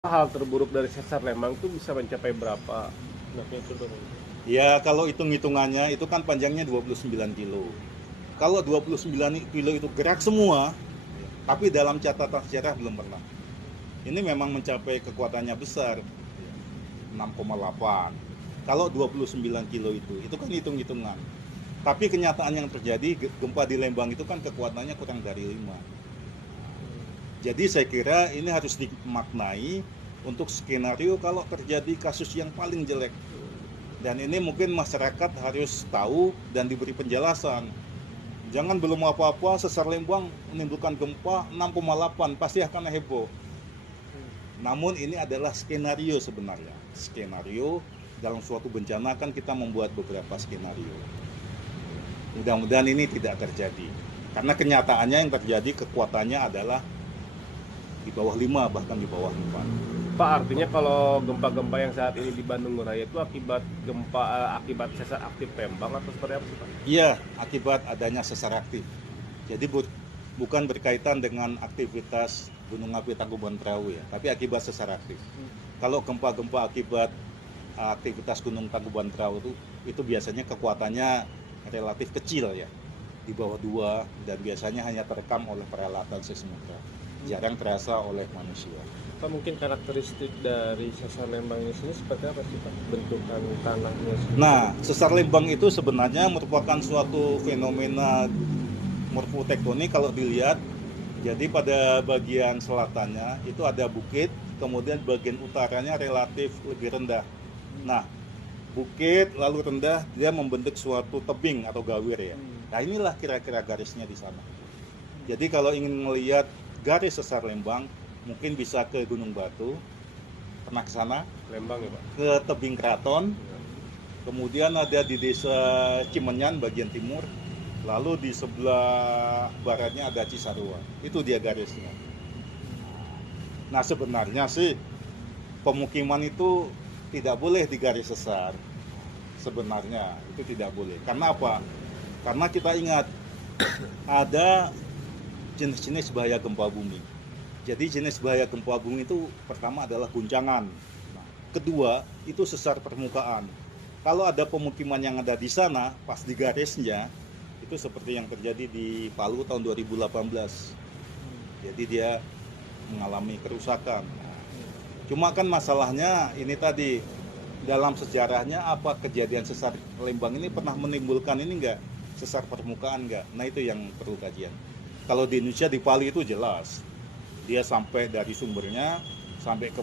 Hal terburuk dari sesar Lembang itu bisa mencapai berapa? Ya kalau hitung-hitungannya itu kan panjangnya 29 kilo. Kalau 29 kilo itu gerak semua, tapi dalam catatan sejarah belum pernah. Ini memang mencapai kekuatannya besar, 6,8. Kalau 29 kilo itu kan hitung-hitungan. Tapi kenyataan yang terjadi, gempa di Lembang itu kan kekuatannya kurang dari 5. Jadi saya kira ini harus dimaknai untuk skenario kalau terjadi kasus yang paling jelek. Dan ini mungkin masyarakat harus tahu dan diberi penjelasan. Jangan belum apa-apa sesar Lembang menimbulkan gempa 6,8 pasti akan heboh. Namun ini adalah skenario sebenarnya. Skenario dalam suatu bencana kan kita membuat beberapa skenario. Mudah-mudahan ini tidak terjadi. Karena kenyataannya yang terjadi kekuatannya adalah di bawah 5 bahkan di bawah 4. Pak, artinya kalau gempa-gempa yang saat ini di Bandung Raya itu akibat akibat sesar aktif Lembang atau seperti apa sih, Pak? Iya, akibat adanya sesar aktif. Jadi bukan berkaitan dengan aktivitas Gunung Api Tangkuban Perahu ya, tapi akibat sesar aktif. Kalau gempa-gempa akibat aktivitas Gunung Tangkuban Perahu itu biasanya kekuatannya relatif kecil ya, di bawah 2 dan biasanya hanya terekam oleh peralatan seismogram. Jarang terasa oleh manusia. Pak, mungkin karakteristik dari sesar Lembang ini sendiri seperti apa sih, Pak? Bentukan tanahnya sendiri. Nah, sesar Lembang itu sebenarnya merupakan suatu fenomena morfotektonik kalau dilihat. Jadi pada bagian selatannya itu ada bukit, kemudian bagian utaranya relatif lebih rendah. Nah, bukit lalu rendah dia membentuk suatu tebing atau gawir ya. Nah, inilah kira-kira garisnya di sana. Jadi kalau ingin melihat garis sesar Lembang, mungkin bisa ke Gunung Batu, pernah ke sana, Lembang ya, Pak? ke tebing Keraton, kemudian ada di desa Cimenyan bagian timur, lalu di sebelah baratnya ada Cisarua. Itu dia garisnya. Nah sebenarnya sih pemukiman itu tidak boleh di garis sesar. Sebenarnya itu tidak boleh. Karena apa? Karena kita ingat ada jenis-jenis bahaya gempa bumi. Jadi jenis bahaya gempa bumi itu pertama adalah guncangan. Nah, kedua itu sesar permukaan. Kalau ada pemukiman yang ada di sana, pas di garisnya, itu seperti yang terjadi di Palu tahun 2018. Jadi dia mengalami kerusakan. Cuma kan masalahnya ini tadi, dalam sejarahnya apa kejadian sesar Lembang ini pernah menimbulkan ini enggak? Sesar permukaan enggak? Nah itu yang perlu kajian. Kalau di Indonesia di Palu itu jelas. Dia sampai dari sumbernya sampai ke